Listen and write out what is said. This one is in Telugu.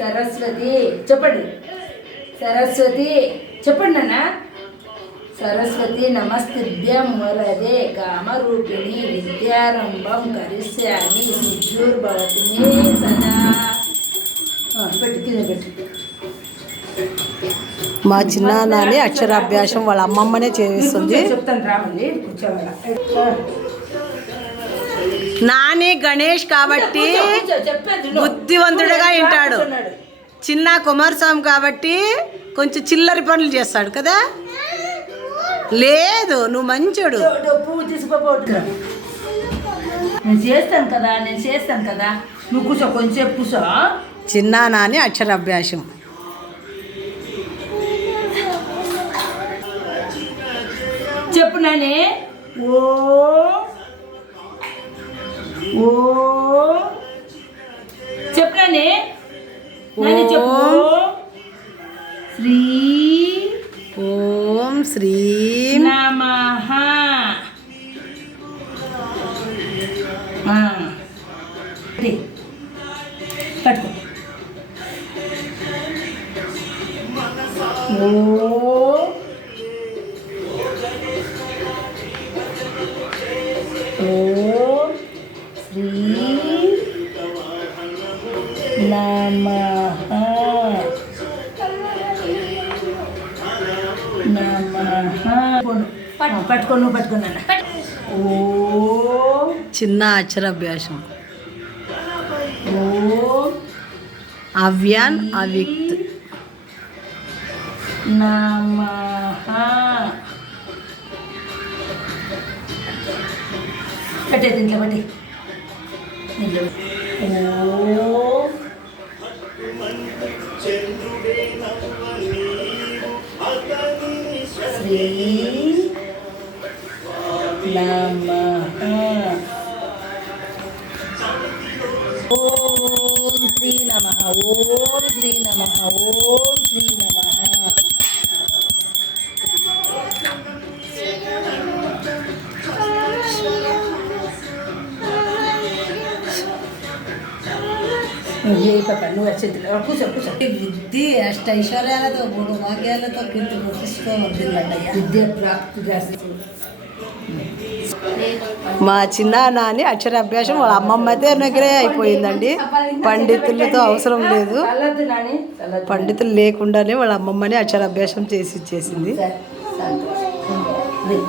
సరస్వతి చెప్పండి. సరస్వతి చెప్పండి నాన్న. సరస్వతి నమస్తుభ్యం వరదే కామరూపిణి విద్యారంభం కరిష్యామి సిద్ధిర్భవతి మే సదా. పెట్టు కింద పెట్టు. మా చిన్నాన్నని అక్షరాభ్యాసం వాళ్ళ అమ్మమ్మనే చేయిస్తుంది. చెప్తాను రామండి కూర్చోవాలా. నాని గణేష్ కాబట్టి బుద్ధివంతుడుగా వింటాడు. చిన్న కుమారస్వామి కాబట్టి కొంచెం చిల్లరి పనులు చేస్తాడు కదా. లేదు నువ్వు మంచోడు. పువ్వు తీసుకోపోతు. నేను చేస్తాను కదా నువ్వు కూర్చో, కొంచెంసేపు కూర్చో. చిన్నానాని అక్షరాభ్యాసం. చెప్పు నాని. ఓ ఓ చెప్పు నాని. నాని చెప్పు. శ్రీ ఓం శ్రీ నమః. పట్టుకో. ఓం శ్రీ నమః పట్టుకో. నువ్వు పట్టుకున్నా. ఓం చిన్న అక్షరాభ్యాసం. ఓం అవ్యాన్ అవ్యక్త్ నమః. పెట్టే దీంట్లో పట్టి. ఓం శ్రీ నమః. ఓం శ్రీ నమః. ఓం శ్రీ నమః. ఓం శ్రీ నమః. నువ్వు అచ్చేతులు కూర్చో. బుద్ధి అష్టైశ్వర్యాలతో మూడు భాగ్యాలతో కీర్తి ప్రతిష్టవద్దు. విద్య ప్రాప్తి చేస్తుంది. మా చిన్నాన్నని అక్షరాభ్యాసం వాళ్ళ అమ్మమ్మ దగ్గరే అయిపోయిందండి. పండితులతో అవసరం లేదు. పండితులు లేకుండానే వాళ్ళ అమ్మమ్మని అక్షరాభ్యాసం చేసి ఇచ్చేసింది.